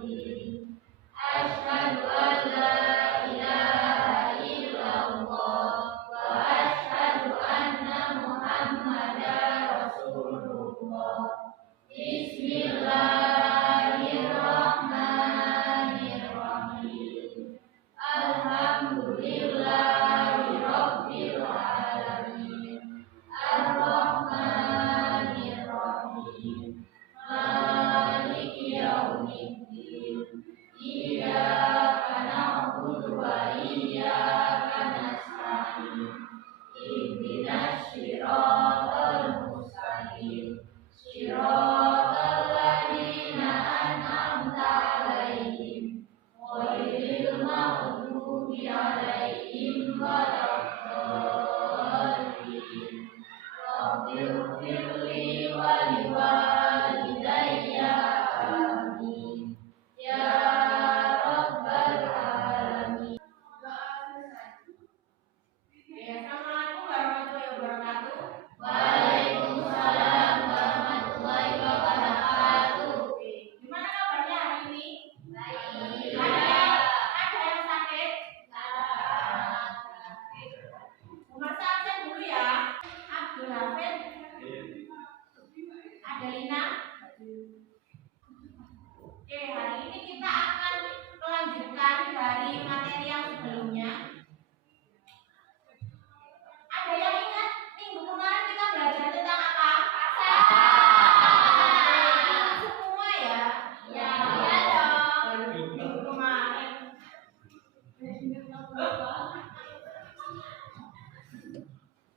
Asyhadu an la ilaha illallah wa asyhadu anna Muhammadar Rasulullah. Bismillahirrahmanirrahim. Alhamdulillahi rabbil alamin. Ar-Rahmanir Rahim. Maliki yaumiddin. Iyyaka na'budu wa iyyaka nasta'in. Ihdinas siratal mustaqim. Siratal ladzina an'amta 'alaihim ghairil maghdubi 'alaihim waladdallin. Rabbighfirli wa liwalidayya. Amin. Ya Rabbal Alamin. Assalamualaikum warahmatullahi wabarakatuh. Waalaikumsalam warahmatullahi wabarakatuh. Gimana kabarnya hari ini? Baik. Ada yang sakit? Pemirsa absen dulu ya. Abdul Hafid. Adelina. Oke, hari ini kita akan melanjutkan dari materi yang sebelumnya. Ada yang ingat minggu kemarin kita belajar tentang apa? Pasar. Semua ya? Ya, iya dong. Minggu kemarin.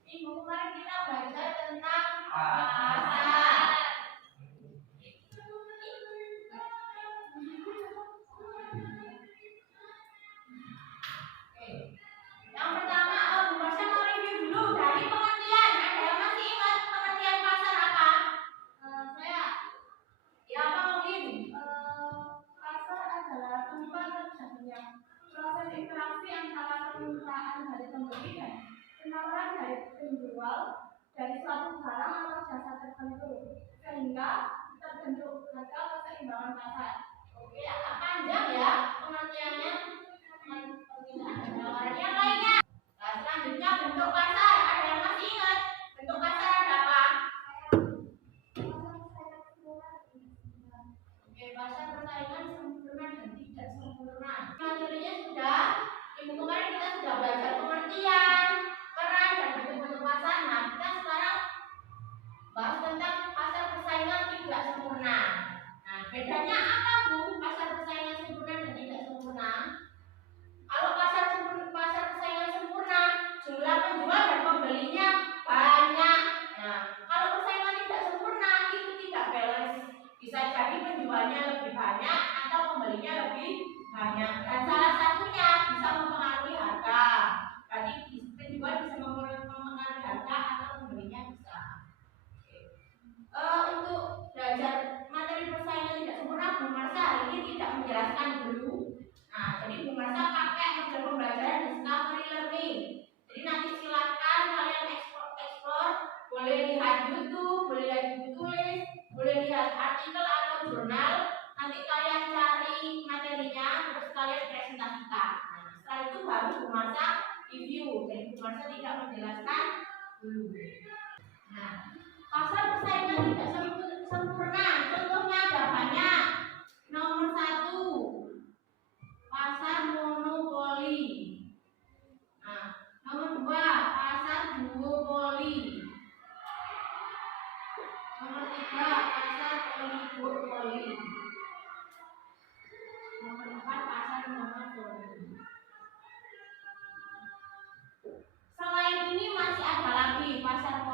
Minggu kemarin kita belajar tentang pasar. Yang pertama, Bu Marsha mau review dulu dari pengertian. Ada yang masih ingat pengertian pasar apa? Saya. Ya, apa mungkin? Pasar adalah tempat terjadinya proses interaksi antara permintaan dari pembeli dan penawaran dari penjual dari suatu barang atau jasa tertentu sehingga terbentuk harga keseimbangan pasar. Oke, agak panjang ya pengertiannya. Penawaran yang lainnya. Nah, selanjutnya bentuk pasar. Ada yang masih ingat? Bentuk pasar ada apa? Oke, pasar persaingan sempurna dan tidak sempurna. Materinya sudah. Minggu kemarin kita sudah belajar pengertian, peran dan bentuk-bentuk pasar. Nah, kita sekarang bahas tentang pasar persaingan tidak sempurna. Nah, bedanya apa, Bu? Pasar persaingan sempurna dan tidak sempurna. Kalau pasar persaingan sempurna, jumlah penjual dan pembelinya banyak. Nah, kalau persaingan tidak sempurna itu tidak balance. Bisa jadi penjualnya lebih banyak atau pembelinya lebih banyak. Dan salah satunya bisa mempengaruhi harga. Berarti penjual bisa mempengaruhi harga atau pembelinya bisa. Untuk belajar materi persaingan tidak sempurna, Bu Marsha hari ini tidak menjelaskan dulu. Nah, jadi Bu Marsha pakai model pembelajaran discovery learning. Jadi nanti silakan kalian explore, boleh lihat YouTube, boleh lihat buku tulis, boleh lihat artikel atau jurnal. Nanti kalian cari materinya, terus kalian presentasikan. Nah, setelah itu baru Bu Marsha review. Jadi Bu Marsha tidak menjelaskan dulu. Nah, pasar persaingan tidak sempurna. Contohnya ada banyak. Nomor 1, pasar monopoli. Nah, nomor 2, pasar duopoli. Nomor 3, pasar oligopoli. Nomor 4, pasar monopoli. Selain ini masih ada lagi pasar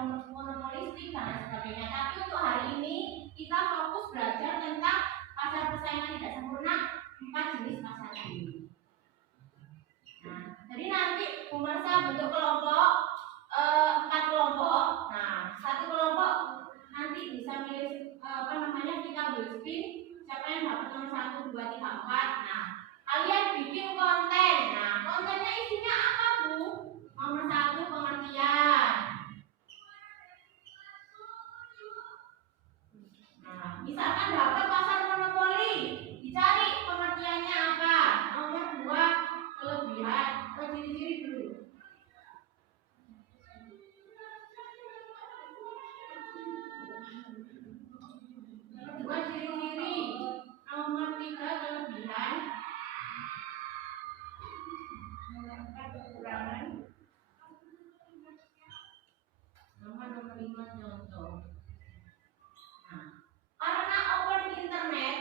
kelebihan, menemukan kekurangan. Nomor 5 contoh. Nah, karena open internet,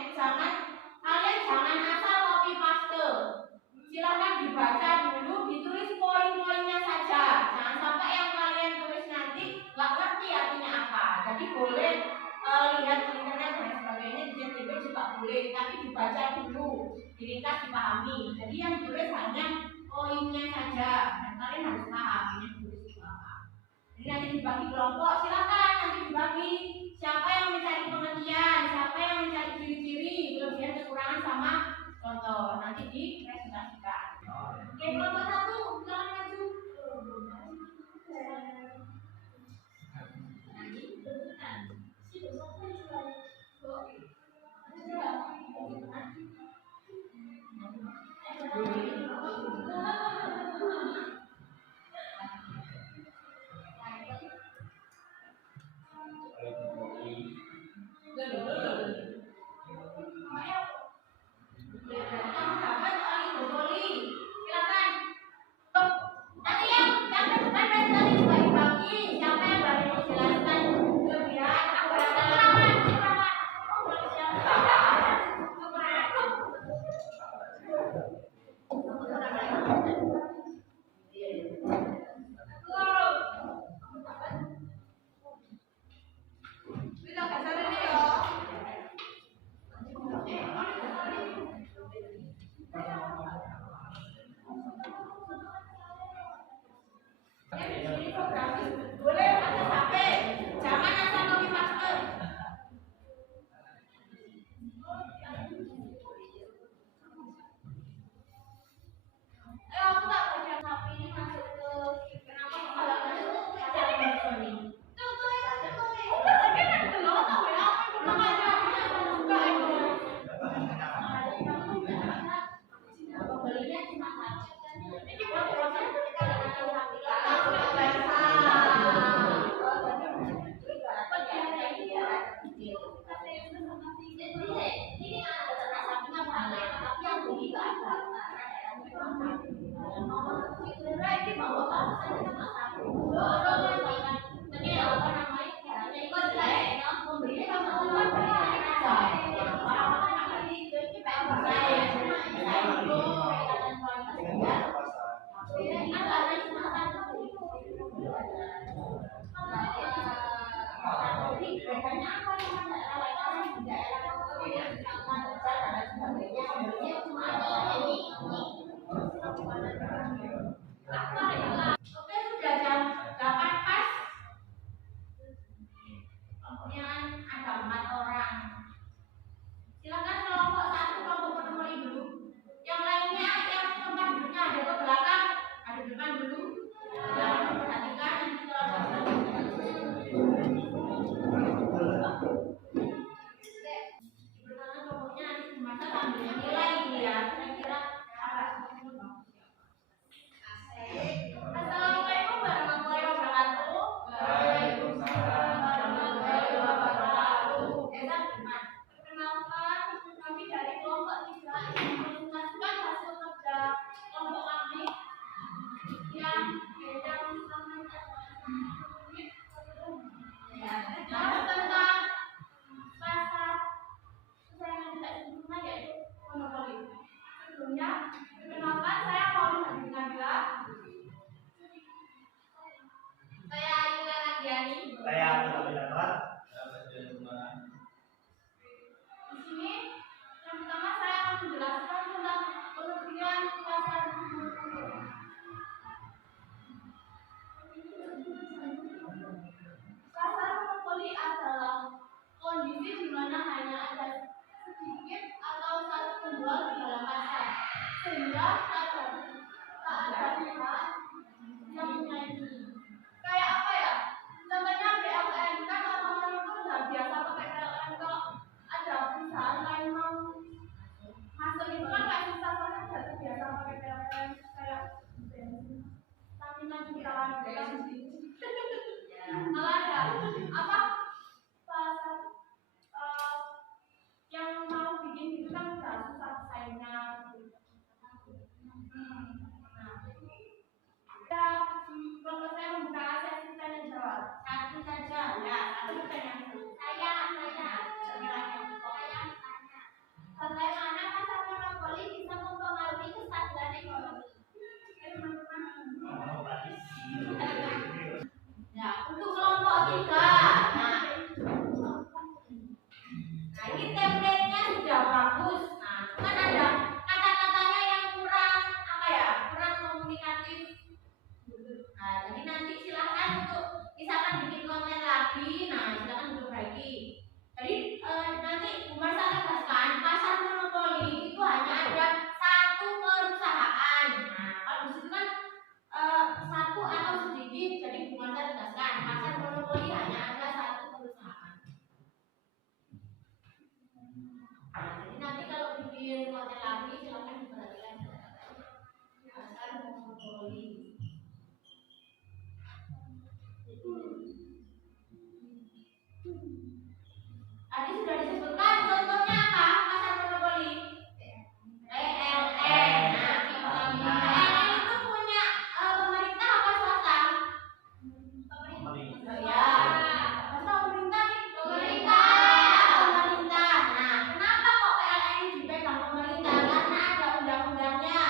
kalian jangan asal copy paste. Silahkan dibaca dulu, ditulis poin-poinnya saja. Jangan sampai yang kalian tulis nanti nggak ngerti artinya apa. Jadi boleh lihat di internet dan sebagainya, di CCTV juga boleh, tapi dibaca dulu, diringkas, dipahami. Jadi yang ditulis hanya poinnya saja, dan kalian harus paham ini ditulis itu apa. Jadi nanti dibagi kelompok, silakan nanti dibagi. Siapa yang mencari pengertian, siapa yang mencari ciri-ciri, kelebihan, kekurangan sama contoh. Nanti dipresentasikan. Oke, kelompok 1, silakan maju. Yang mau bikin itu kan udah Bagaimana pasar monopoli bisa mempengaruhi kestabilan ekonomi? Ya, untuk kelompok 3. Nah, ini template-nya sudah bagus. Nah, cuman ada kata-katanya yang kurang kurang komunikatif. Nah, jadi nanti silahkan untuk misalkan bikin konten lagi. Nah, silahkan diperbaiki. Jadi nanti Bu Marsa tegaskan pasar monopoli itu hanya ada satu perusahaan. Nah, kalau di situ kan satu atau sedikit, jadi Bu Marsa tegaskan pasar monopoli hanya ada satu perusahaan. Nah, jadi nanti kalau bikin konten lagi silahkan diperhatikan pasar monopoli. Tadi sudah disebutkan contohnya apa pasar monopoli? PLN. Nah, PLN itu punya pemerintah apa swasta? Pemerintah. Ya. Masa pemerintah nih? Pemerintah. Nah, kenapa kok PLN ini dipegang pemerintah? Karena ada undang-undangnya.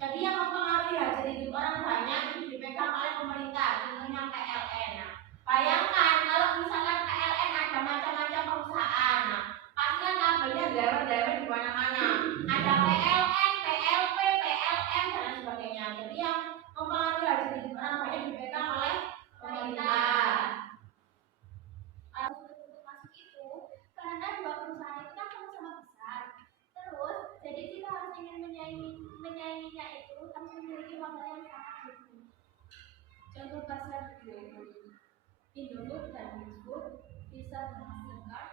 Jadi yang mempengaruhi hasil hidup orang banyak itu dipegang oleh pemerintah. Contohnya PLN. Nah, bayangkan kalau misalkan PLN ada macam-macam perusahaan. Nah, pasti kan kabelnya lebar-lebar di mana-mana. Ada PLN, PLP, PLM dan sebagainya. Jadi yang mempengaruhi hasil hidup orang banyak dipegang oleh pemerintah. Untuk masuk itu karena dua perusahaan itu kan sama-sama besar. Terus jadi kita harus ingin menyainginya itu harus memiliki modal yang sangat tinggi. Contoh pasar Indofood dan Mixfood bisa menghasilkan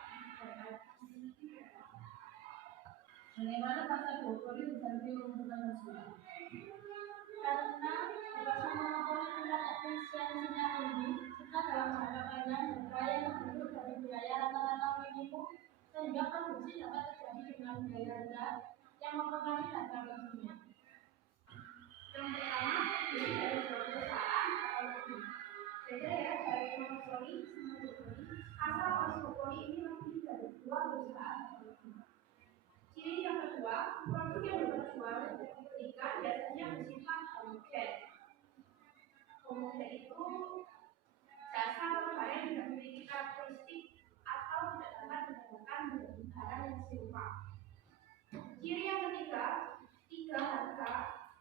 bagaimana pasar monopoli bisa lebih menguntungkan konsumen? karena pasar monopoli punya efisiensinya tinggi serta dalam jangka panjang berupaya membentuk dari biaya rata-rata minimum sehingga produksi dapat terjadi dengan biaya rendah yang mempengaruhi harga konsumen. Yang pertama terdiri dari dua perusahaan atau lebih. Beda ya dari monopoli sama duopoli. Asal oligopoli ini lebih dari dua perusahaan atau lebih. Ciri yang kedua, produk yang dijual ketika biasanya bersifat homogen. Homogen itu jasa atau barang yang tidak memiliki karakteristik atau tidak dapat didapatkan dari barang yang serupa. Ciri yang ketiga, harga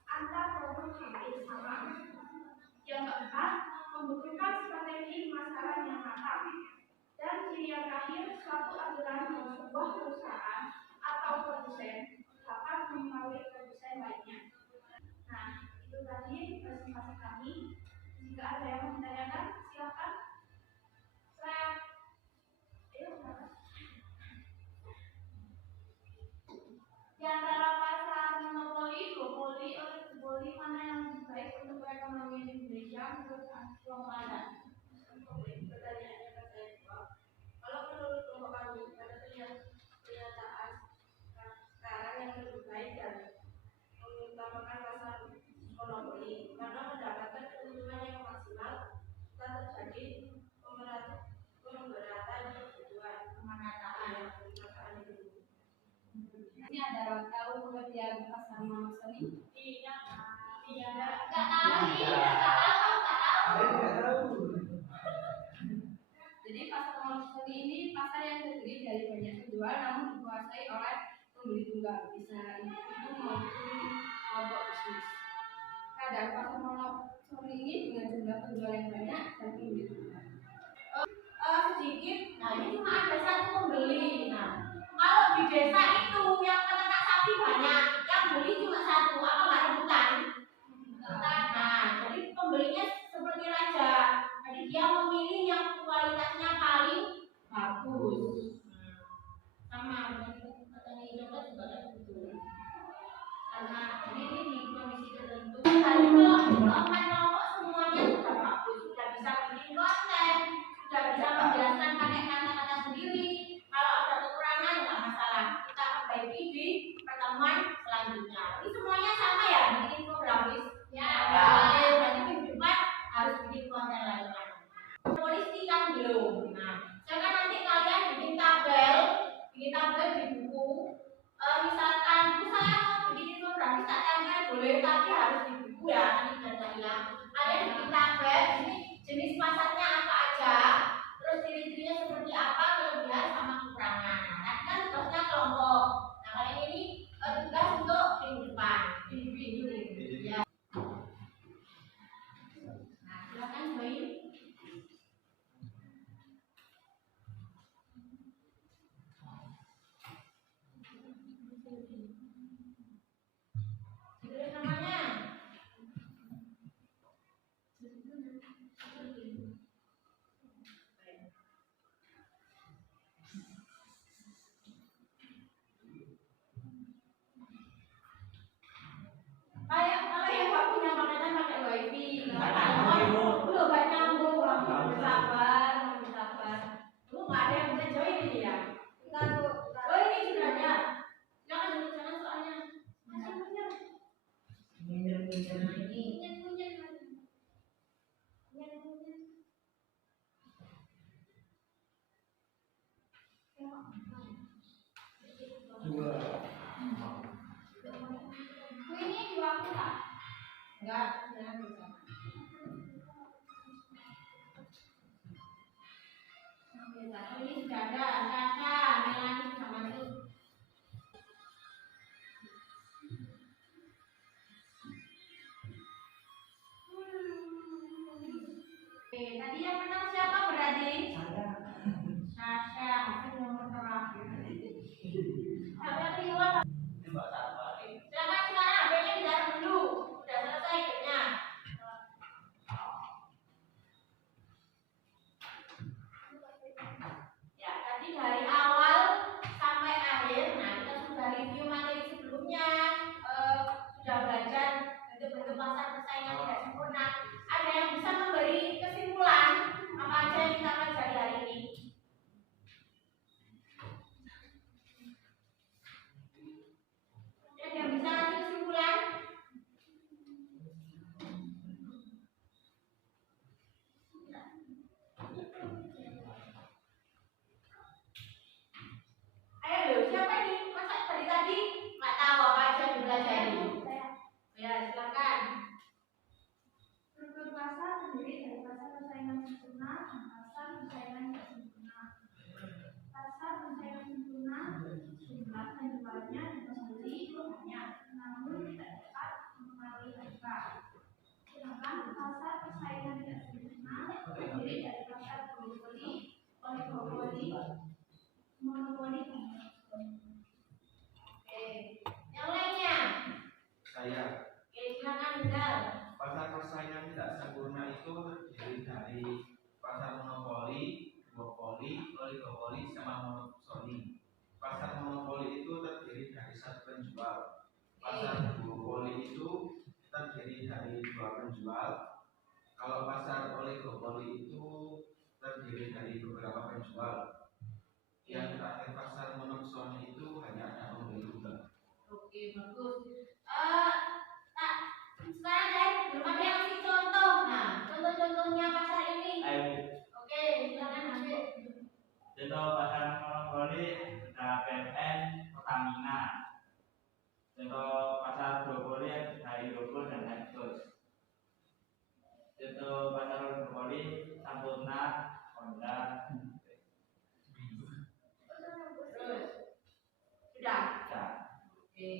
antar produk hampir sama. Yang keempat, membutuhkan strategi pemasaran yang matang. Dan ciri yang terakhir, suatu aturan bahwa sebuah perusahaan atau produsen dapat mempengaruhi produsen lainnya. Nah, itu tadi presentasi kami. Jika ada yang mau ditanyakan, silakan. Di antara pasar monopoli, duopoli, oligopoli, mana yang lebih baik untuk perekonomian Indonesia menurut kelompok Anda? Pertanyaannya ke saya juga. Kalau menurut kelompok kami, ada pernyataan sekarang yang lebih baik dan mengutamakan pasar monopoli karena mendapatkan keuntungan yang maksimal setelah terjadi pemberatan kebutuhan pemataan itu. Ini ada tahu pengertian pasar monopoli? Tidak tahu. Jadi pasar monopoli ini pasar yang terdiri dari banyak penjual namun dikuasai oleh pembeli tunggal, bisa individu maupun kelompok bisnis. Keadaan pasar monopoli ini dengan jumlah penjual yang banyak dan pembeli tunggal. Sedikit, nah ini cuma ada satu pembeli. Nah, kalau di desa itu yang peternak sapi banyak, yang beli cuma satu, apa nggak rebutan? Nah, jadi pembelinya seperti raja. Jadi dia memilih yang kualitasnya paling bagus. Sama dengan petani coklat juga kayak gitu. Karena ini di kondisi tertentu. Tadi kalau main kelompok semuanya sudah bagus, sudah bisa bikin konten, sudah bisa menjelaskan pakai kata-kata sendiri. Kalau ada kekurangan nggak masalah, kita perbaiki di pertemuan selanjutnya. Ini semuanya sama ya, bikin infografis. Ya. Berarti minggu depan harus bikin konten lain. Polisi kan belum. Nah, boleh, tapi harus di buku ya. Nanti data hilang. Ada di tabel. Ini jenis pasarnya apa aja, terus ciri-cirinya seperti apa, kelebihan sama kekurangan. Nah, tadi kan tugasnya kelompok. Nah, kali ini tugas untuk minggu depan. Ya. Nah, silakan join. Tulis namanya. Kalau yang nggak punya paketnya pakai wifi. Belum nggak nyambung, bersabar. Lu nggak ada yang bisa join ini ya? Oh ini sudah ada. Jangan soalnya masih punya. Ini dua aku tak? Enggak, jangan bisa. Oke, satu ini sudah ada. Sasha, Melani sudah masuk. Oke, tadi yang menang siapa berarti? Sasha, itu nomor terakhir. Sampai keluar. Silakan sekarang HP-nya ditaruh dulu. Sudah selesai gamenya. Ya, tadi dari awal sampai akhir, nah kita sudah review materi sebelumnya, sudah belajar bentuk-bentuk pasar persaingan tidak sempurna. Ada yang bisa memberi kesimpulan apa aja yang kita pelajari hari ini? Ada yang bisa kasih kesimpulan? Ayo loh, siapa ini? Masa dari tadi nggak tahu apa aja yang dipelajari? Ya, silakan. Struktur pasar terdiri dari pasar persaingan sempurna dan pasar persaingan tidak sempurna. Pasar persaingan sempurna jumlah penjualnya dan pembeli banyak, namun tidak dapat mempengaruhi harga. Sedangkan pasar persaingan tidak sempurna terdiri dari pasar oligopoli, monopoli, Oke, yang lainnya? Saya, Oke, silakan Rizal. pasar persaingan tidak sempurna itu terdiri dari pasar monopoli, duopoli, oligopoli, sama monopsoni. Pasar monopoli itu terdiri dari satu penjual. Pasar duopoli itu terdiri dari dua penjual. Kalau pasar oligopoli itu terdiri dari beberapa penjual. Yang terakhir pasar monopsoni itu hanya ada pembeli tunggal. Oke, bagus. Sekarang saya belum ada yang kasih contoh. Nah, contoh-contohnya pasar ini. Oke, silakan Habib. Contoh pasar monopoli ada PLN, Pertamina. Contoh pasar duopoli ada Indofood dan Exos. Contoh pasar oligopoli Sampurna, Honda. Terus. Sudah. Oke.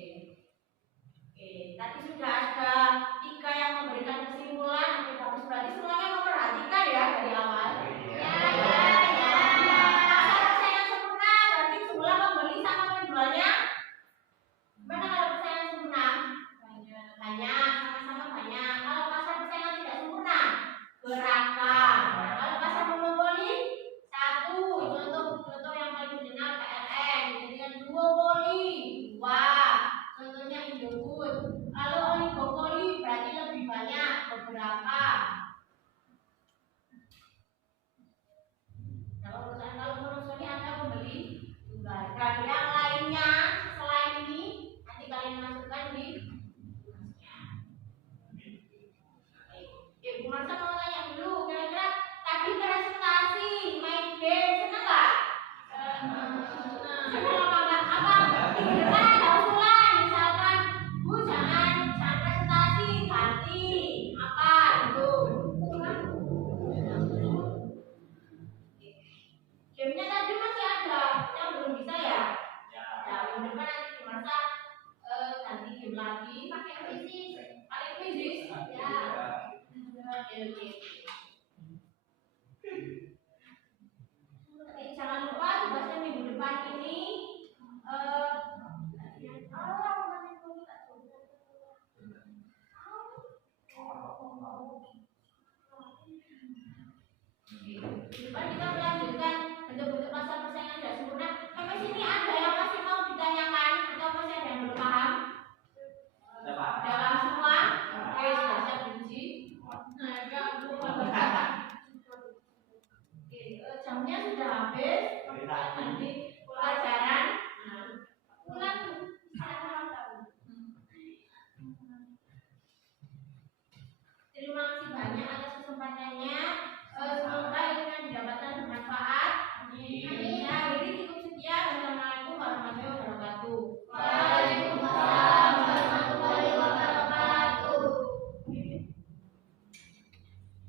Tadi sudah ada 3 yang memberikan kesimpulan. Oke, bagus. Berarti semuanya memperhatikan ya dari awal. Pasar persaingan sempurna berarti jumlah pembeli sama penjualnya. Gimana kalau persaingan sempurna? Banyak, sama-sama banyak. Kalau pasar persaingan tidak sempurna, beragam. Nah, kalau pasar monopoli, satu. Contoh yang paling dikenal PLN. Kemudian duopoli, 2. Contohnya Indofood. Kalau oligopoli lagi pakai krisis. Pakai krisis. Ya. Oke. Oke, jangan lupa tugasnya minggu depan ini depan kita melanjutkan bentuk-bentuk pasar persaingan tidak sempurna. Sampai sini ada